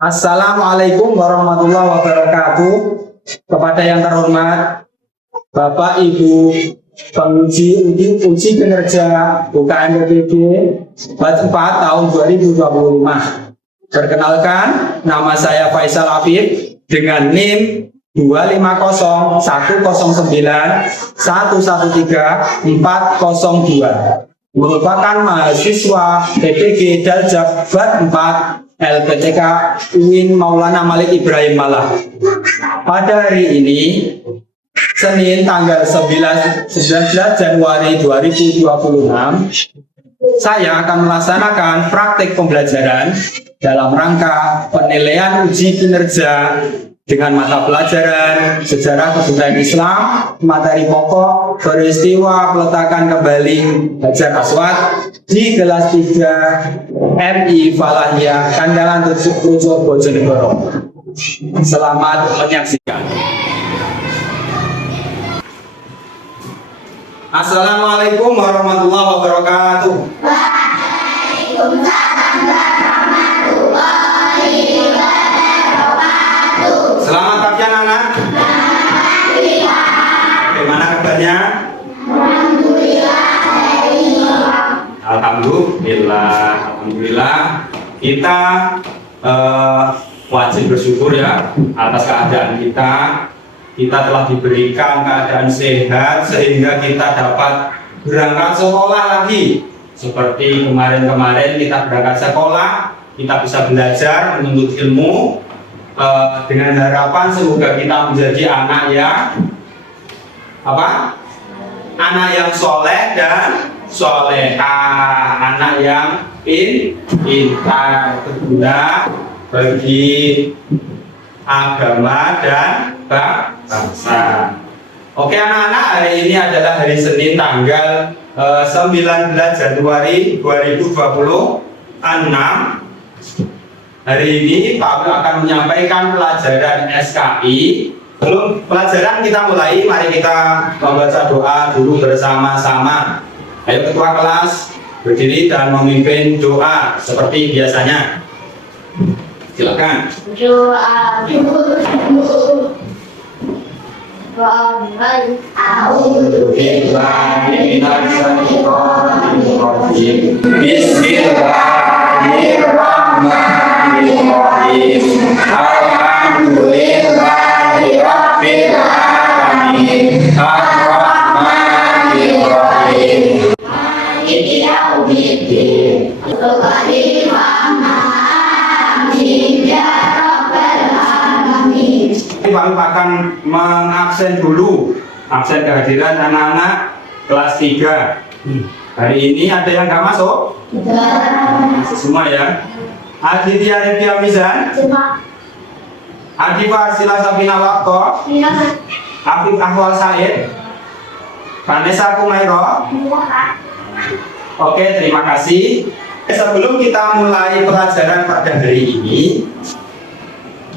Assalamualaikum warahmatullahi wabarakatuh. Kepada yang terhormat Bapak Ibu penguji uji kinerja UKM PPG batch 4 tahun 2025. Perkenalkan, nama saya Faisal Afif dengan NIM 25011131402, merupakan mahasiswa PPG Daljak batch 4 LPTK UIN Maulana Malik Ibrahim Malang. Pada hari ini, Senin tanggal 19 Januari 2026, saya akan melaksanakan praktik pembelajaran dalam rangka penilaian uji kinerja dengan mata pelajaran Sejarah Kebudayaan Islam, materi pokok, peristiwa peletakan kembali Hajar Aswad di kelas 3 MI Falahiyah Kandalan Tujuh Bojonegoro. Selamat menyaksikan. Assalamualaikum warahmatullahi wabarakatuh. Waalaikumsalam warahmatullahi wabarakatuh. Selamat pagi anak-anak. Bagaimana kabarnya? Alhamdulillah. Kita wajib bersyukur ya atas keadaan kita. Kita telah diberikan keadaan sehat sehingga kita dapat berangkat sekolah lagi. Seperti kemarin-kemarin kita berangkat sekolah, kita bisa belajar menuntut ilmu dengan harapan semoga kita menjadi anak yang anak yang soleh dan solehah, anak yang pintar, berguna bagi agama dan bangsa. Oke anak-anak, hari ini adalah hari Senin tanggal 19 Januari 2026. Hari ini Pak Abdul akan menyampaikan pelajaran SKI. Sebelum pelajaran kita mulai, mari kita membaca doa dulu bersama-sama. Ayo ketua kelas berdiri dan memimpin doa seperti biasanya. Silakan. Doa dulu. Bismillahirrahmanirrahim. Alhamdulillahirabbil alamin. Arrahmanirrahim. Maliki yaumiddin. Kami akan mengabsen dulu absen kehadiran anak-anak kelas 3. Hari ini ada yang nggak masuk? Semua ya. Aditya Revia Mizan, Adi Farsila Sabina Wakto, Afif Ahwal Said, Vanessa Kumairo. Oke, terima kasih. Sebelum kita mulai pelajaran pada hari ini,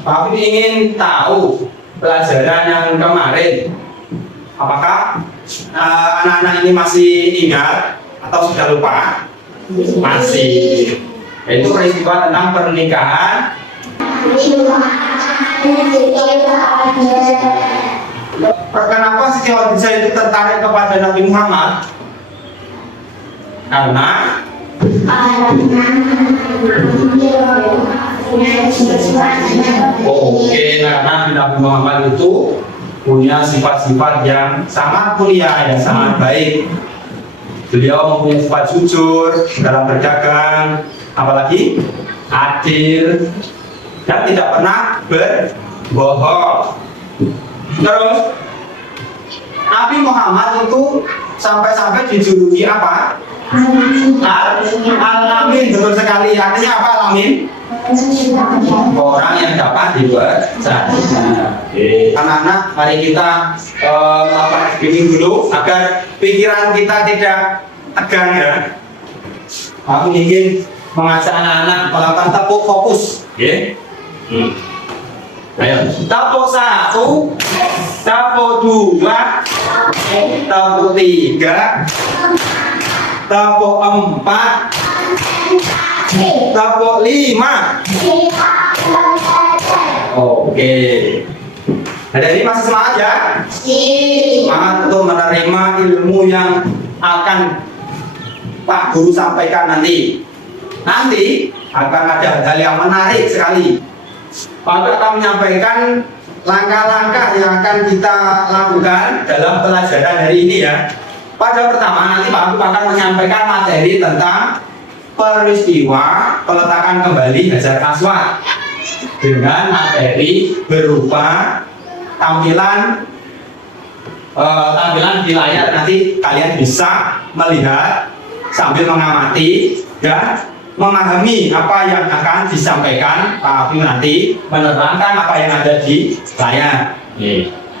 Pak Afif ingin tahu pelajaran yang kemarin, apakah anak-anak ini masih ingat atau sudah lupa? Masih. Itu peristiwa tentang pernikahan. Kenapa Siti Khadijah itu tertarik kepada Nabi Muhammad? Karena karena Nabi Muhammad itu punya sifat-sifat yang sangat mulia, yang sangat baik. Beliau mempunyai sifat jujur dalam berdagang, apalagi adil, dan tidak pernah berbohong. Terus Nabi Muhammad itu sampai-sampai dijuluki apa? Al-Amin. Betul sekali. Artinya apa Al-Amin? Orang yang dapat dipercaya. Anak-anak, mari kita melakukan screening dulu agar pikiran kita tidak tegang ya. Aku ingin mengajak anak-anak melakukan tepuk fokus. Ayo, tepuk 1, tepuk 2, tepuk 3, tepuk 4, tepuk 5, Oke. Ada ini masih semangat ya? Semangat untuk menerima ilmu yang akan Pak Guru sampaikan nanti. Nanti akan ada hal yang menarik sekali. Pak Guru akan menyampaikan langkah-langkah yang akan kita lakukan dalam pelajaran hari ini ya. Pada pertama nanti Pak Guru akan menyampaikan materi tentang peristiwa peletakan kembali Hajar Aswad dengan materi berupa tampilan di layar. Nanti kalian bisa melihat sambil mengamati dan memahami apa yang akan disampaikan Pak Afif nanti, menerangkan apa yang ada di layar.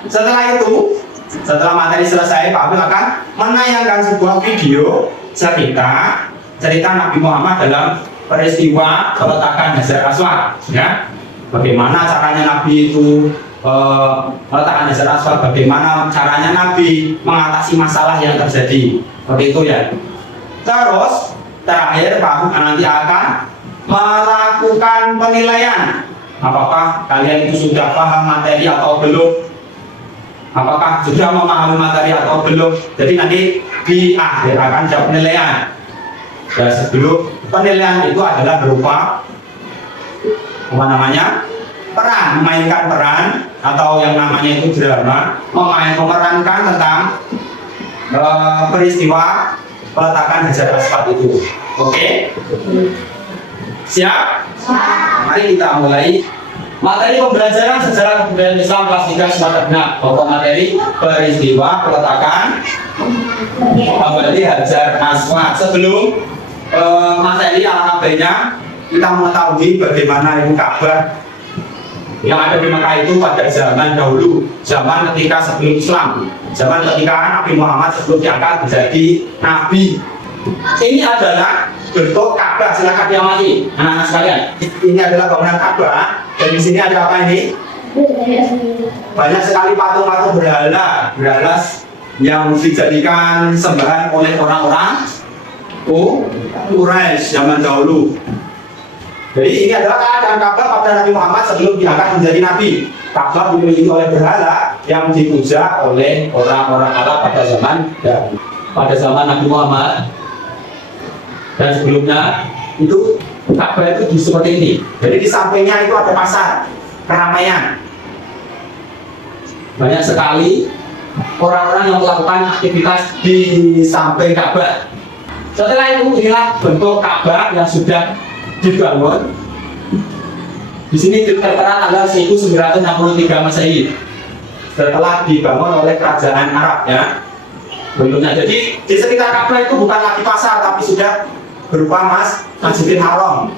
Setelah itu, setelah materi selesai, Pak Afif akan menayangkan sebuah video cerita Nabi Muhammad dalam peristiwa peletakan Hajar Aswad ya. Bagaimana caranya Nabi itu meletakkan Hajar Aswad, bagaimana caranya Nabi mengatasi masalah yang terjadi, seperti itu ya. Terus terakhir Pak Afif nanti akan melakukan penilaian apakah kalian itu sudah paham materi atau belum, apakah sudah memahami materi atau belum. Jadi nanti di akhir akan jawab penilaian. Dan sebelum penilaian itu adalah berupa memainkan peran atau yang namanya itu drama, memerankan tentang peristiwa peletakan Hajar Aswad itu. Oke? Siap? Mari kita mulai materi pembelajaran sejarah kebudayaan Islam kelas 3 semester 6. Pokok materi peristiwa peletakan kembali Hajar Aswad. Sebelum materi alangkah kita mengetahui bagaimana itu Ka'bah yang ada di Mekah itu pada zaman dahulu, zaman ketika sebelum Islam, zaman ketika Nabi Muhammad sebelum diangkat menjadi Nabi. Ini adalah bentuk Ka'bah. Silakan diamati anak-anak sekalian. Ini adalah bangunan Ka'bah. Dan di sini ada apa ini? Banyak sekali patung-patung berhala yang dijadikan sembahan oleh orang-orang Quraisy zaman dahulu. Jadi ini adalah keadaan Ka'bah pada Nabi Muhammad sebelum diangkat menjadi Nabi. Ka'bah dimiliki oleh berhala yang dipuja oleh orang-orang Arab pada zaman Nabi Muhammad. Dan sebelumnya itu Ka'bah itu seperti ini. Jadi di sampingnya itu ada pasar, keramaian. Banyak sekali orang-orang yang melakukan aktivitas di samping Ka'bah. Setelah itu inilah bentuk Ka'bah yang sudah dibangun. Di sini tertera tanggal 1963 Masehi. Setelah dibangun oleh kerajaan Arab ya. Bentuknya. Jadi di sekitar Ka'bah itu bukan lagi pasar tapi sudah berupa Masjidil Haram.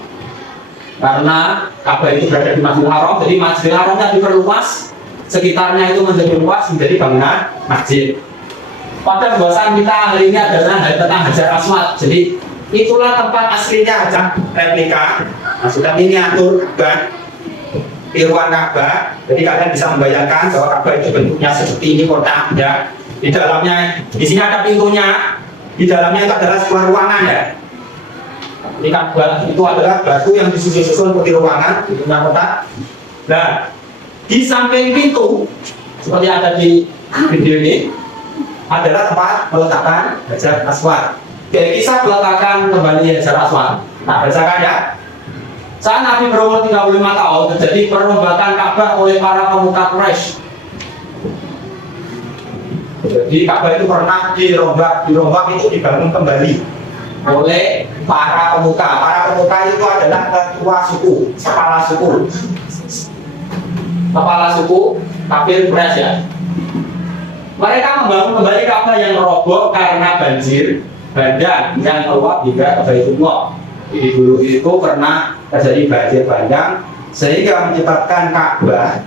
Karena Ka'bah itu berada di Masjidil Haram, jadi Masjidil Haramnya diperluas, sekitarnya itu menjadi luas menjadi bangunan masjid. Pada pembahasan kita hari ini adalah tentang Hajar Aswad. Jadi itulah tempat aslinya Hajar replika. Nah, sudah miniatur Ka'bah, tiruan Ka'bah. Jadi kalian bisa membayangkan bahwa Ka'bah itu bentuknya seperti ini kotak ya. Di dalamnya, di sini ada pintunya. Di dalamnya itu adalah sebuah ruangan ya. Ini Ka'bah itu adalah batu yang disusun seperti ruangan, pintunya kotak. Nah, di samping pintu seperti ada di video ini adalah tempat peletakan Hajar Aswad. Jadi kisah peletakan kembali Hajar Aswad. Nah, bacakan ya. Saat Nabi berumur 35 tahun terjadi perombakan Ka'bah oleh para pemuka Quraisy. Jadi Ka'bah itu pernah dirombak itu dibangun kembali oleh para pemuka. Para pemuka itu adalah ketua suku, kepala suku kafir Quraisy ya. Mereka membangun kembali Ka'bah yang roboh karena banjir bandang yang meluap hingga ke Baitullah. Jadi dulu itu pernah terjadi banjir bandang sehingga menyebabkan Ka'bah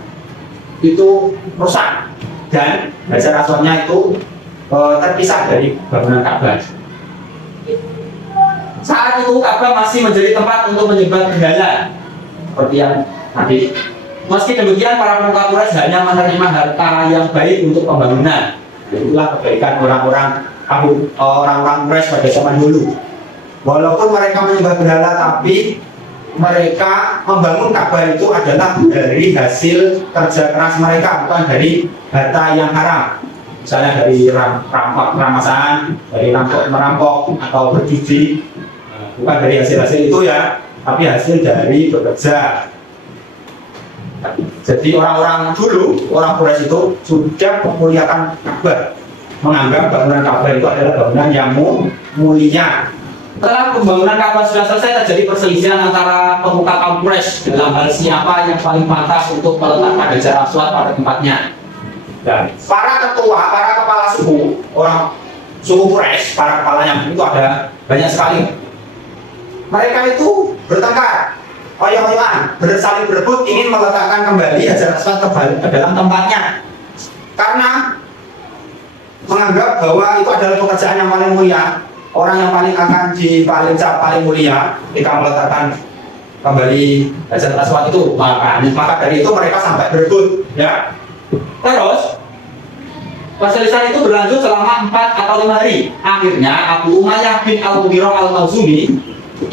itu rusak dan Hajar Aswadnya itu terpisah dari bangunan Ka'bah. Saat itu Ka'bah masih menjadi tempat untuk menyembah berhala seperti yang tadi. Meski demikian, para pemuka Quraisy hanya menerima harta yang baik untuk pembangunan. Itulah kebaikan orang-orang Quraisy pada zaman dulu. Walaupun mereka menyembah berhala, tapi mereka membangun Ka'bah itu adalah dari hasil kerja keras mereka, bukan dari harta yang haram. Misalnya dari rampasan, dari merampok atau berjudi, bukan dari hasil-hasil itu ya, tapi hasil dari bekerja. Jadi orang-orang dulu, orang Quraisy itu sudah memuliakan Ka'bah, menganggap bangunan Ka'bah itu adalah bangunan yang mulia. Setelah pembangunan Ka'bah sudah selesai, terjadi perselisihan antara pemuka kaum Quraisy dalam hal siapa yang paling pantas untuk meletakkan Hajar Aswad pada tempatnya. Dan para ketua, para kepala suku, orang suku Quraisy, para kepalanya itu ada banyak sekali. Mereka itu bertengkar, oyoh-oyohan, saling berebut ingin meletakkan kembali Hajar Aswad ke dalam tempatnya, karena menganggap bahwa itu adalah pekerjaan yang paling mulia. Orang yang paling akan paling mulia ketika meletakkan kembali Hajar Aswad itu, maka dari itu mereka sampai berebut, ya. Terus perselisihan itu berlanjut selama 4 atau 5 hari. Akhirnya Abu Umayyah bin Al-Mughirah Al-Makhzumi,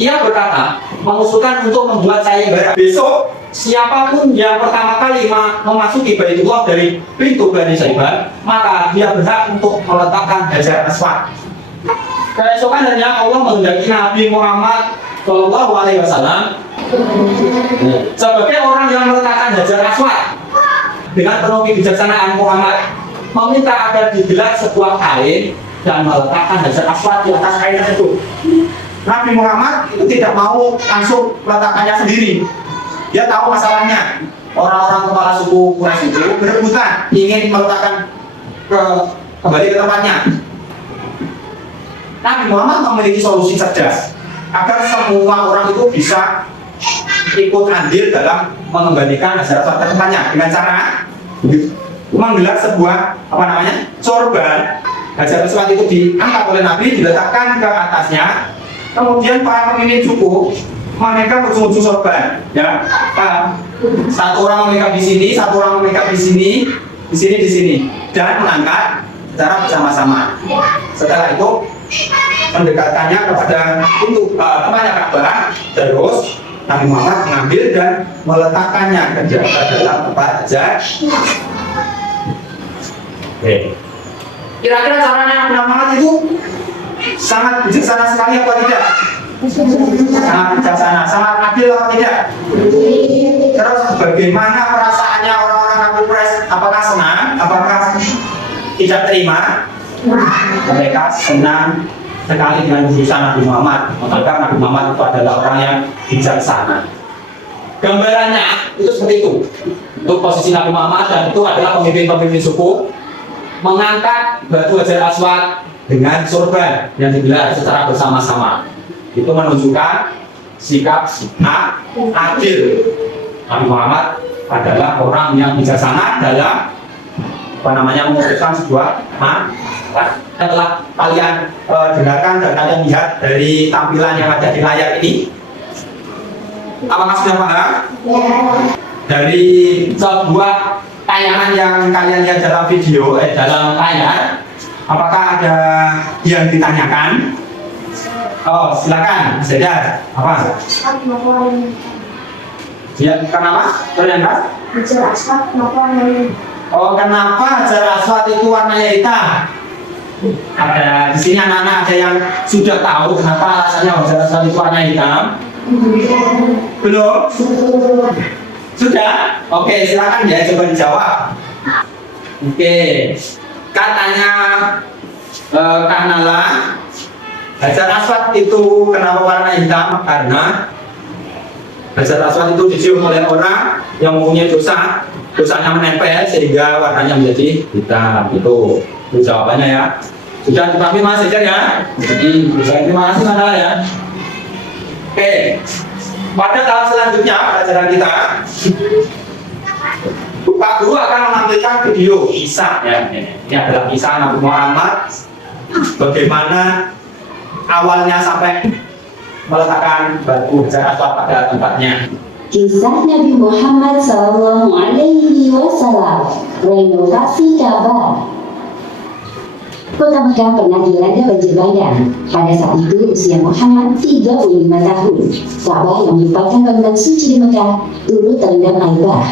ia berkata mengusulkan untuk membuat sayembara. Besok siapapun yang pertama kali memasuki Baitullah dari pintu Bani Saiban, maka dia berhak untuk meletakkan Hajar Aswad. Keesokan harinya Allah menghendaki Nabi Muhammad Shallallahu Alaihi Wasallam sebagai orang yang meletakkan Hajar Aswad. Dengan penuh kebijaksanaan Muhammad meminta agar digelar sebuah kain dan meletakkan Hajar Aswad di atas kain tersebut. Nabi Muhammad itu tidak mau langsung meletakkannya sendiri. Dia tahu masalahnya. Orang-orang kepala suku Quraisy itu berebutan ingin meletakkan kembali ke tempatnya. Nabi Muhammad memiliki solusi cerdas agar semua orang itu bisa ikut andil dalam mengembalikan Hajar Aswad ke tempatnya dengan cara menggelar sebuah sorban. Hajar Aswad itu diangkat oleh Nabi, diletakkan ke atasnya, kemudian para pemimpin suku memegang ujung-ujung sorban, ya. Satu orang memegang di sini, satu orang memegang di sini, di sini, dan mengangkat secara bersama-sama. Setelah itu mendekatkannya kepada pintu tempatnya Ka'bah, terus Nabi Muhammad mengambil dan meletakkannya ke dalam tempat Hajar. Kira-kira caranya Nabi Muhammad itu sangat bijaksana sekali apa tidak? Sangat bijaksana, sangat adil apa tidak? Terus bagaimana perasaannya orang-orang Abu Quraisy? Apakah senang? Apakah tidak terima? Mereka senang sekali dengan keputusan Nabi Muhammad, menganggap Nabi Muhammad itu adalah orang yang bijaksana. Gambarannya itu seperti itu. Untuk posisi Nabi Muhammad, dan itu adalah pemimpin-pemimpin suku mengangkat batu Hajar Aswad dengan sorban yang digelar secara bersama-sama. Itu menunjukkan sikap adil. Nabi Muhammad adalah orang yang bijaksana dalam memutuskan sebuah setelah kalian dengarkan dan kalian lihat dari tampilan yang ada di layar ini, apakah sudah paham? Dari sebuah tayangan yang kalian lihat dalam video, dalam layar, apakah ada yang ditanyakan? Oh, silakan, Zedar. Apa? Ya, kenapa? Hajar Aswad kenapa warnanya? Oh, kenapa Hajar Aswad itu warnanya hitam? Ada di sini anak-anak ada yang sudah tahu kenapa alasannya Hajar Aswad itu warna hitam? Belum? Sudah? Oke, silakan ya, coba dijawab. Oke, katanya Kanala, Hajar Aswad itu kenapa warna hitam? Karena Hajar Aswad itu dicium oleh orang yang mempunyai dosa, dosanya menempel sehingga warnanya menjadi hitam. Itu jawabannya ya. Sudah dipahami Mas Hajar ya? Terima kasih Kanala ya. Oke, pada tahap selanjutnya pelajaran kita, Pak Guru akan menampilkan video kisah ya. Ini adalah kisah Nabi Muhammad, bagaimana awalnya sampai meletakkan batu Hajar Aswad pada tempatnya. Kisah Nabi Muhammad Sallallahu Alaihi Wasallam, renovasi Ka'bah. Kota Mekah pernah dilanda banjir bandang. Pada saat itu usia Muhammad 35 tahun. Ka'bah yang merupakan bangunan suci di Mekah turut terendam air bah.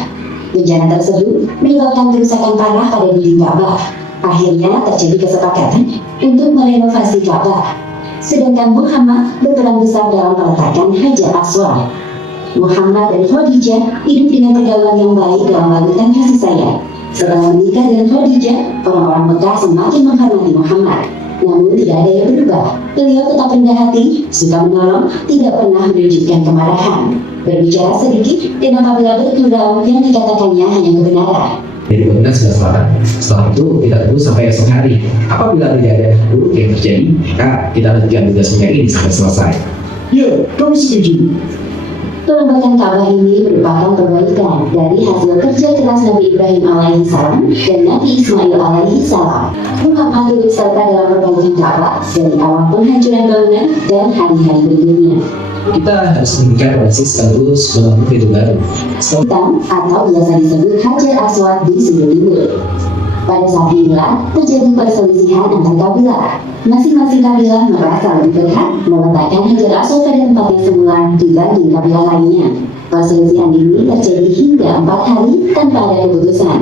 Bencana tersebut menyebabkan kerusakan parah pada dinding Ka'bah. Akhirnya terjadi kesepakatan untuk merenovasi Ka'bah. Sedangkan Muhammad berperan besar dalam peletakan Hajar Aswad. Muhammad dan Khadijah hidup dengan pergaulan yang baik dalam balutan kasih sayang. Setelah menikah dengan Khadijah, orang-orang Mekah semakin menghormati Muhammad. Namun tidak ada yang berubah. Beliau tetap rendah hati, suka menolong, tidak pernah menunjukkan kemarahan. Berbicara sedikit, dan apabila berkurang yang dikatakannya hanya kebenaran. Jadi bangunan sudah selesai. Setelah itu kita tunggu sampai esok hari. Apabila tidak ada buruk yang terjadi, maka kita lanjutkan tugas ini sampai selesai. Ya, kami setuju. Perombakan Ka'bah ini merupakan perbaikan dari hasil kerja keras Nabi Ibrahim alaihissalam dan Nabi Ismail alaihissalam. Muhammad turut serta dalam perbaikan Ka'bah dari awal penghancuran bangunan dan hari-hari berikutnya. Kita harus memberikan proyeksi sekaligus membangun pintu baru. Hitam atau biasa disebut Hajar Aswad di sudut timur. Pada saat inilah terjadi perselisihan antar kabilah. Masing-masing kabilah merasa lebih berhak meletakkan Hajar Aswad pada tempat yang semula dibanding kabilah lainnya. Perselisihan ini terjadi hingga 4 hari tanpa ada keputusan.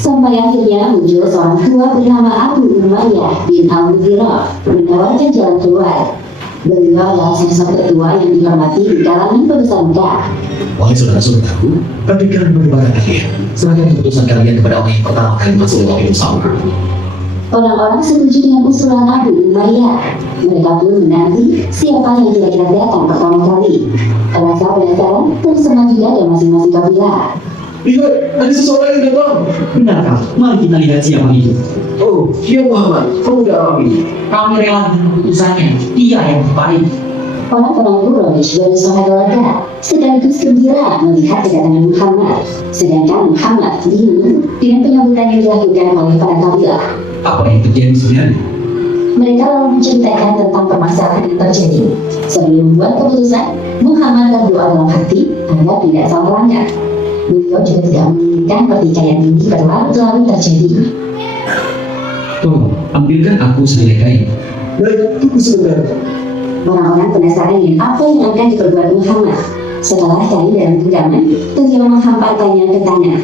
Sampai akhirnya muncul seorang tua bernama Abu Umayyah bin Al-Mughirah menawarkan jalan keluar. Beliau adalah sosok ketua yang dihormati di kalangan pembesar Mekah. Wahai saudara-saudaraku, berikan kepada kalian. Serahkan keputusan kalian kepada orang yang pertama kali masuk dalam hidup sama. Orang-orang setuju dengan usulan Abu Umayyah. Mereka pun menanti siapa yang kira-kira datang pertama kali. Rasa penasaran tersemat juga dari masing-masing kabilah. Lihat, ada seseorang yang datang. Benarkah? Mari kita lihat siapa itu. Oh, dia Muhammad, pemuda Arabi. Kami rela dengan keputusannya. Dia yang terbaik. Orang-orang Quraisy bersuara lega, sekaligus gembira melihat kedatangan Muhammad. Sedangkan Muhammad bingung dengan penyambutan yang dilakukan oleh para kabilah. Apa yang terjadi sebenarnya? Mereka lalu menceritakan tentang permasalahan yang terjadi. Sebelum membuat keputusan, Muhammad berdoa dalam hati agar tidak salah langkah. Beliau juga tidak menginginkan pertikaian ini berlarut-larut terjadi. Tolong, ambilkan aku sebagai kain. Baik, tunggu sebentar. Orang-orang penasaran dengan apa yang akan diperbuat Muhammad. Setelah kain dalam genggaman, beliau menghamparkannya ke tanah.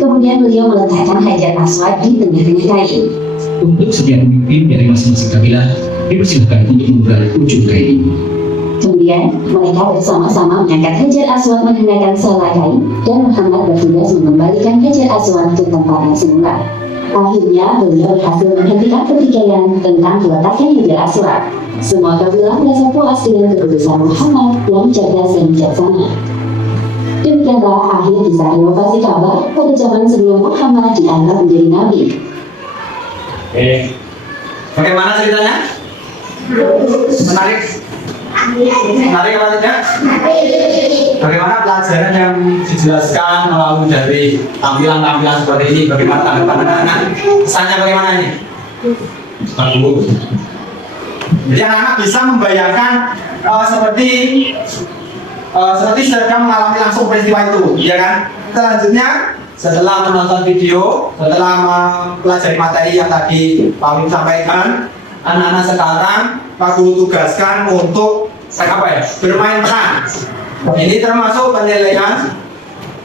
Kemudian beliau meletakkan Hajar Aswad di tengah-tengah kain. Untuk setiap pemimpin dari masing-masing kabilah, dipersilakan untuk membelah ujung kain ini. Kemudian mereka bersama-sama mengangkat Hajar Aswad menggunakan selai kain dan Muhammad bertugas mengembalikan Hajar Aswad ke tempatnya semula. Akhirnya beliau berhasil menghentikan pertikaian tentang peletakan Hajar Aswad. Semua kabilah merasa puas dengan keputusan Muhammad yang cerdas dan bijaksana. Demikianlah akhir kisah renovasi Ka'bah pada zaman sebelum Muhammad dianggap menjadi nabi. Bagaimana ceritanya? Menarik? Menarik apa tidak? Bagaimana pelajaran yang dijelaskan melalui dari tampilan-tampilan seperti ini? Bagaimana tanggapan anak-anak? Kesannya bagaimana ini? Jadi anak-anak bisa membayangkan seperti sedang mengalami langsung peristiwa itu, ya kan? Selanjutnya, setelah menonton video, setelah mempelajari materi yang tadi Pak Wim sampaikan, anak-anak sekarang Pak Guru tugaskan untuk bermain peran. Ini termasuk penilaian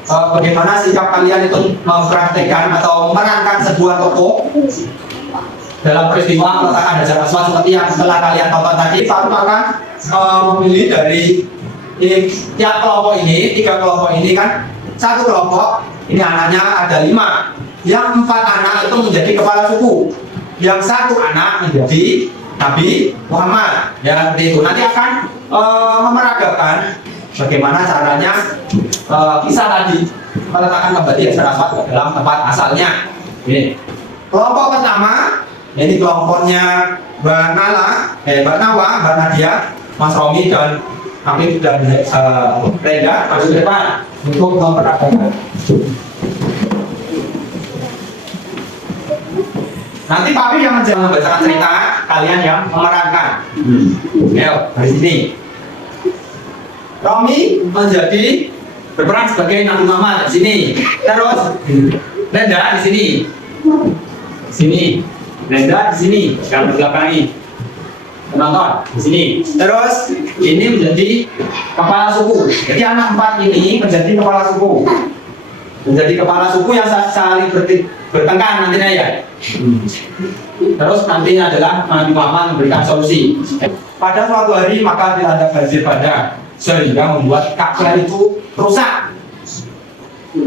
bagaimana sikap kalian itu mempraktekkan atau memerankan sebuah tokoh dalam peristiwa peletakan Hajar Aswad seperti yang setelah kalian tonton tadi. Pak Wim akan memilih dari tiap kelompok ini, 3 kelompok ini kan, satu kelompok ini anaknya ada 5, yang 4 anak itu menjadi kepala suku, yang 1 anak menjadi Nabi Muhammad. Ya seperti itu. Nanti akan memeragakan bagaimana caranya kisah tadi meletakkan kembali Hajar Aswad dalam tempat asalnya. Ini kelompok pertama, ini kelompoknya Mbak Nala, Mbak Nawa, Mbak Nadia, Mas Romi dan Afif dan Reda masuk ke depan untuk memperagakan. Nanti Pak Afif yang membacakan cerita, kalian yang memerankan. Ayo, dari sini. Romi menjadi berperan sebagai Nabi Muhammad di sini. Terus Reda di sini. Sini. Brenda di sini, kalau belakangi penonton di sini. Terus ini menjadi kepala suku. Jadi anak 4 ini menjadi kepala suku. Menjadi kepala suku yang saling bertengkar nantinya ya. Terus nantinya adalah Nabi Muhammad memberikan solusi. Pada suatu hari maka dilanda banjir bandang sehingga membuat Ka'bah itu rusak.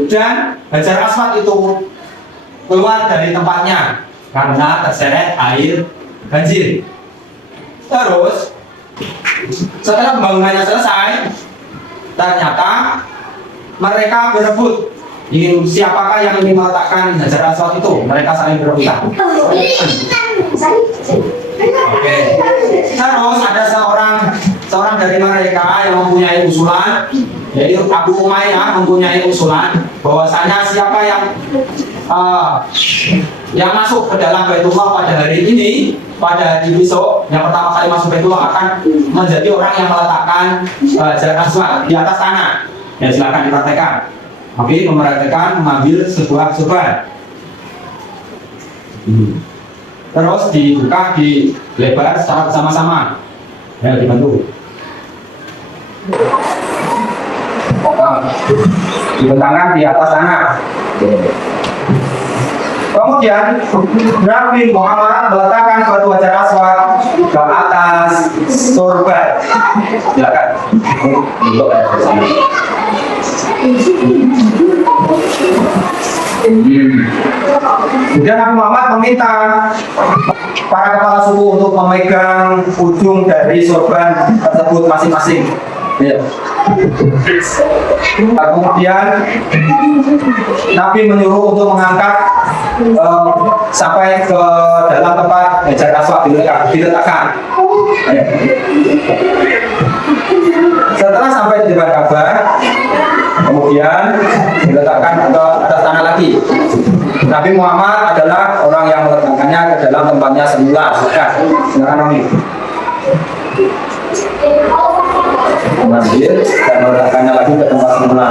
Dan Hajar Aswad itu keluar dari tempatnya karena terseret air banjir. Terus setelah pembangunannya selesai, ternyata mereka berebut ingin siapakah yang ingin meletakkan Hajar Aswad itu. Mereka saling berebutan. Oke. Terus ada seorang dari mereka yang mempunyai usulan, yaitu Abu Umayyah mempunyai usulan bahwasanya siapa yang masuk ke dalam Baitullah pada hari ini, pada hari besok, yang pertama kali masuk Baitullah akan menjadi orang yang meletakkan Hajar Aswad di atas tanah. Ya silakan dipraktekkan. Oke, memerhatikan mengambil sebuah sorban. Terus dibuka di lebar secara bersama-sama. Ya, dibantu. Dibentangkan di atas tanah. Kemudian Nabi Muhammad meletakkan batu Hajar Aswad ke atas sorban. Silakan. Kemudian Nabi Muhammad meminta para kepala suku untuk memegang ujung dari sorban tersebut masing-masing. Ya. Kemudian Nabi menyuruh untuk mengangkat sampai ke dalam tempat Hajar Aswad diletakkan. Ya. Setelah sampai di depan Ka'bah, kemudian diletakkan ke atas tanah lagi. Nabi Muhammad adalah orang yang meletakkannya ke dalam tempatnya semula. Silakan Nabi. Mengambil dan meletakkannya lagi ke tempat semula.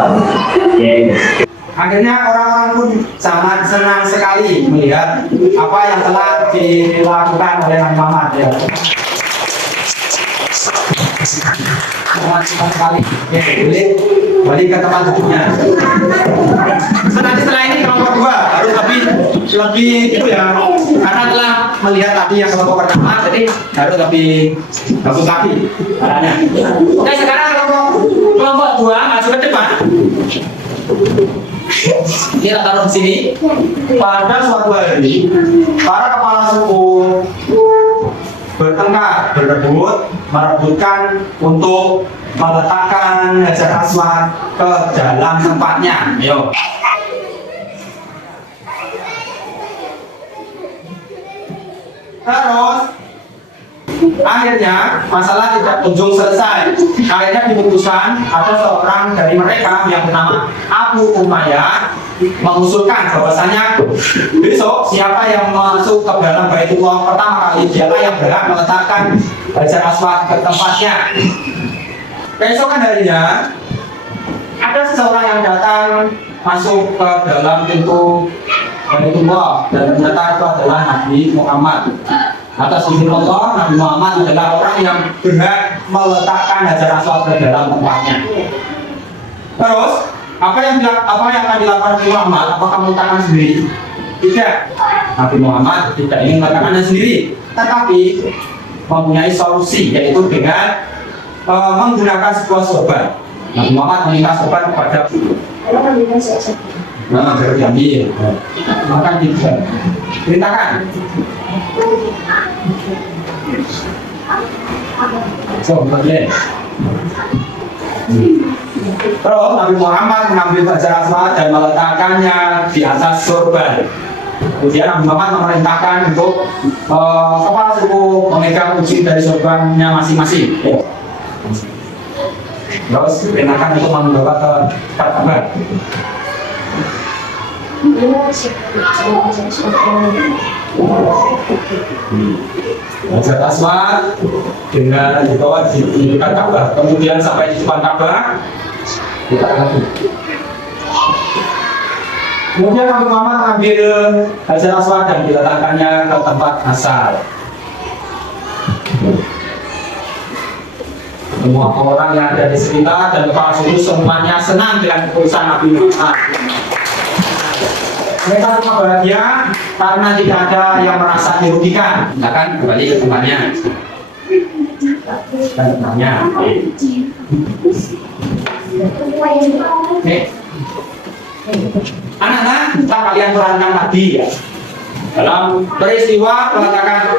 Akhirnya orang-orang pun sangat senang sekali melihat apa yang telah dilakukan oleh Nabi Muhammad. Ya. Sangat sekali. Ya, boleh balik ke tempat duduknya. Nanti setelah ini kelompok 2 harus lebih itu ya, karena telah melihat tadi yang kelompok pertama, jadi harus lebih bagus lagi caranya. Oke, sekarang kelompok 2 masuk ke depan. Kita taruh di sini. Pada suatu hari, para kepala suku bertengkar, berebut, merebutkan untuk meletakkan Hajar Aswad ke dalam tempatnya. Ayo. Terus akhirnya masalah tidak kunjung selesai. Akhirnya diputuskan ada seorang dari mereka yang bernama Abu Umayyah mengusulkan bahwasanya besok siapa yang masuk ke dalam Baitullah pertama kali dialah yang berhak meletakkan Hajar Aswad ke tempatnya. Keesokan harinya ada seseorang yang datang masuk ke dalam pintu Baitullah dan ternyata itu adalah Nabi Muhammad. Atas izin Allah, Nabi Muhammad adalah orang yang berhak meletakkan Hajar Aswad ke dalam tempatnya. Terus apa yang akan dilakukan Nabi Muhammad? Apakah meletakkan sendiri? Tidak. Nabi Muhammad tidak ingin meletakkannya sendiri, tetapi mempunyai solusi, yaitu dengan menggunakan sebuah sorban. Nabi Muhammad meminta sorban kepada baru diambil. Maka diperintahkan. Boleh. Terus Nabi Muhammad mengambil Hajar Aswad dan meletakkannya di atas sorban. Kemudian Nabi Muhammad memerintahkan untuk kepala suku memegang ujung dari sorbannya masing-masing. Terus diperintahkan untuk membawa ke Ka'bah. Hajar Aswad dengan dibawa di dekat Ka'bah, kemudian sampai di depan Ka'bah kita lagi. Kemudian Nabi Muhammad mengambil Hajar Aswad dan diletakkannya ke tempat asal. Semua orang yang ada di sekitar dan kepala suku semuanya senang dengan keputusan Nabi Muhammad. Mereka semua bahagia karena tidak ada yang merasa dirugikan. Silakan kembali ke tempatnya. Oke. Anak-anak, kita kalian perhatikan tadi ya. Dalam peristiwa peletakan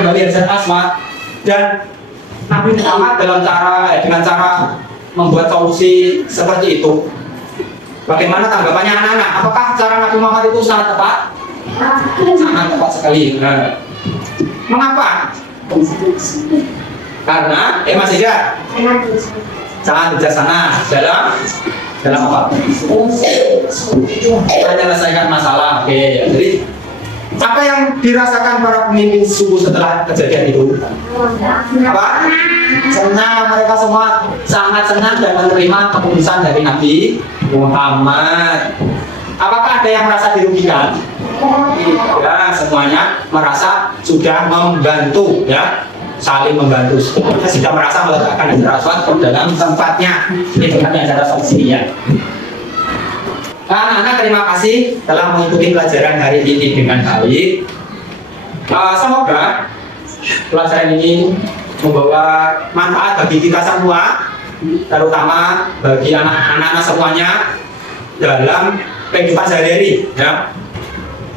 kembali Hajar Aswad dan Nabi Muhammad dengan cara membuat solusi seperti itu. Bagaimana tanggapannya anak-anak? Apakah cara Nabi Muhammad itu sangat tepat? Sangat tepat sekali. Nah, mengapa? Karena Mas Ega sangat bijaksana dalam apa? Menyelesaikan masalah. Oke, jadi apa yang dirasakan para pemimpin suku setelah kejadian itu? Apa? Senang, mereka semua sangat senang dan menerima keputusan dari Nabi Muhammad. Apakah ada yang merasa dirugikan? Ya, semuanya merasa sudah membantu, ya, saling membantu. Kita sudah merasa meletakkan Hajar Aswad ke dalam tempatnya. Ini tempatnya Hajar Aswad sini ya. Anak-anak, terima kasih telah mengikuti pelajaran hari ini dengan baik. Semoga pelajaran ini membawa manfaat bagi kita semua, terutama bagi anak-anak semuanya dalam kehidupan sehari-hari, ya.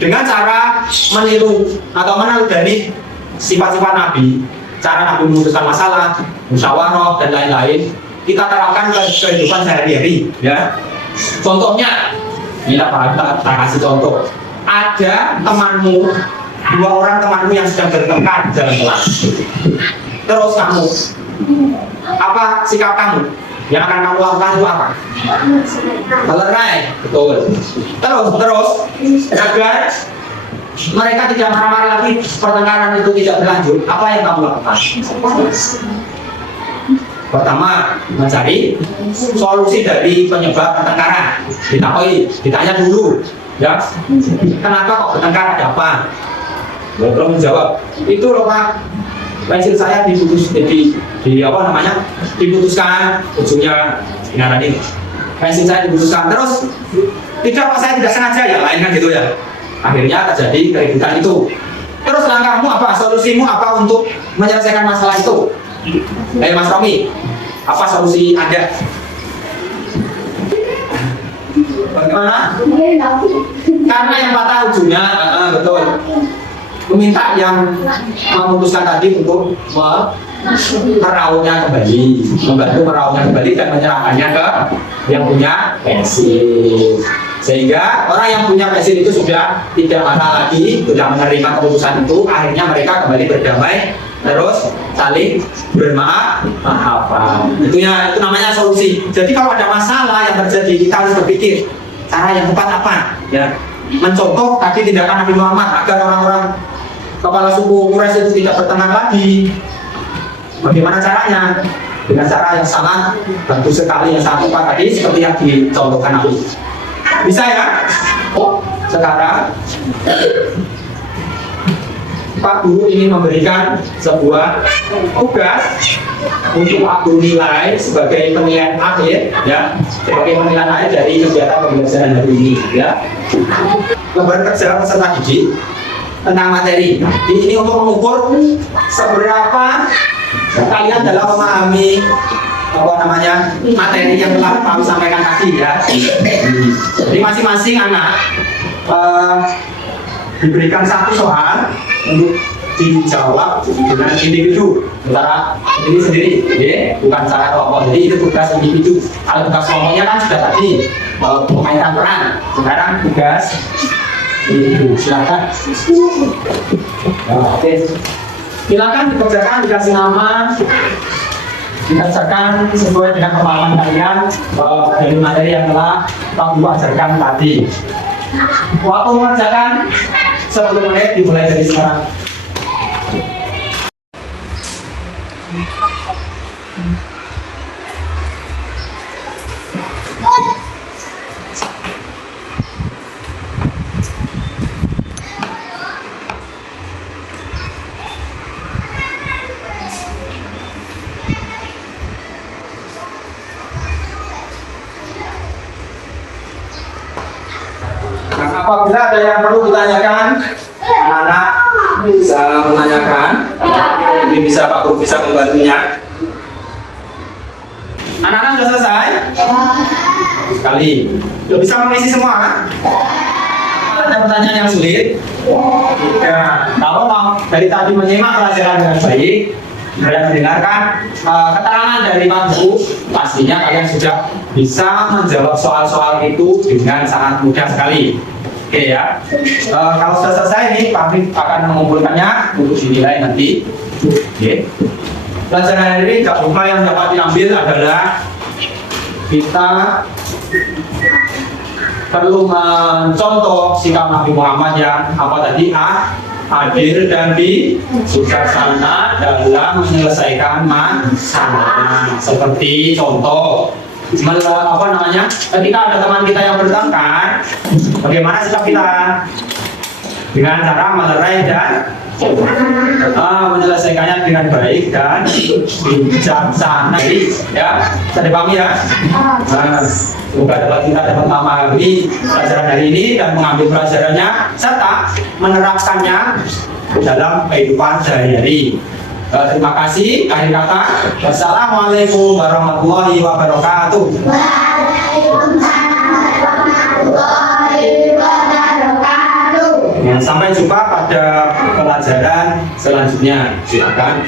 Dengan cara meniru atau meneludani sifat-sifat Nabi, cara Nabi memutuskan masalah, musyawarah dan lain-lain, kita terapkan ke kehidupan sehari-hari, ya. Contohnya, kita kasih contoh. Ada temanmu, 2 orang temanmu yang sedang bertengkar di dalam kelas. Terus kamu, apa sikap kamu? Yang akan kamu lakukan itu apa? Melerai, betul. Terus, agar mereka tidak marah-marah lagi, pertengkaran itu tidak berlanjut, apa yang kamu lakukan? Pertama, mencari solusi dari penyebab pertengkaran. Ditanya dulu, ya, kenapa kok bertengkar, ada apa? Belum menjawab. Itu loh Pak, pensil saya diputuskan, ujungnya ini. Pensil saya diputuskan, terus tidak Pak, saya tidak sengaja, ya lain kan gitu ya. Akhirnya terjadi keributan itu. Terus langkahmu apa? Solusimu apa untuk menyelesaikan masalah itu? Mas Romi, apa solusi Anda? Bagaimana? Karena yang patah ujungnya, betul. Meminta yang memutuskan tadi untuk merauhnya kembali, membantu merauhnya kembali dan menyerahkannya ke yang punya pensil. Sehingga orang yang punya pensil itu sudah tidak marah lagi, sudah menerima keputusan itu. Akhirnya mereka kembali berdamai, terus saling bermaaf-maafan. Itu namanya solusi. Jadi kalau ada masalah yang terjadi, kita harus berpikir cara yang tepat apa, ya. Mencontoh tadi tindakan Nabi Muhammad agar orang-orang kepala suku Quraisy itu tidak bertengkar lagi. Bagaimana caranya? Dengan cara yang sangat bantu sekali, yang sangat tepat tadi, seperti yang dicontohkan Nabi. Bisa ya? Sekarang Pak Guru ingin memberikan sebuah tugas untuk Pak Guru nilai sebagai penilaian akhir, ya, sebagai penilaian akhir dari kegiatan pembelajaran hari ini, ya. Lembar kerja peserta didik tentang materi. Ini untuk mengukur seberapa kalian dalam memahami materi yang telah kami sampaikan tadi, ya. Jadi masing-masing anak diberikan satu soal untuk dijawab dengan individu, secara sendiri-sendiri, ya, bukan secara kelompok. Jadi itu tugas individu. Kalau tugas kelompoknya kan sudah tadi memainkan peran. Sekarang tugas individu. Silakan. Oke. Silakan dikerjakan, dikasih nama, dikerjakan sesuai dengan pemahaman kalian dari materi yang telah kamu ajarkan tadi. Waktu mengerjakan 10 menit dimulai dari sekarang. apabila ada yang perlu ditanyakan, anak-anak bisa menanyakan. Ini bisa Pak Guru bisa membantunya. Anak-anak sudah selesai? Sekali. Sudah bisa mengisi semua? Ada pertanyaan yang sulit? Ya, kalau mau dari tadi menyimak pelajaran dengan baik dan mendengarkan keterangan dari Pak Guru, pastinya kalian sudah bisa menjawab soal-soal itu dengan sangat mudah sekali. Oke ya. Kalau sudah selesai nih, Pak Arif akan mengumpulkannya untuk dinilai nanti. Oke. Pelajaran hari ini tak lupa yang dapat diambil adalah kita perlu mencontoh sikap Nabi Muhammad yang apa tadi? Hadir dan bijaksana dalam menyelesaikan masalah. Seperti contoh, apa namanya? Ketika ada teman kita yang bertengkar, bagaimana sikap kita? Dengan cara melerai dan menyelesaikannya dengan baik dan bijaksana. Ya, bisa dipahami ya? Semoga dapat kita dapat memahami pelajaran hari ini dan mengambil pelajarannya serta menerapkannya dalam kehidupan sehari-hari. Terima kasih. Akhir kata, wassalamualaikum warahmatullahi wabarakatuh. Waalaikumsalam warahmatullahi wabarakatuh. Sampai jumpa pada pelajaran selanjutnya. Silakan.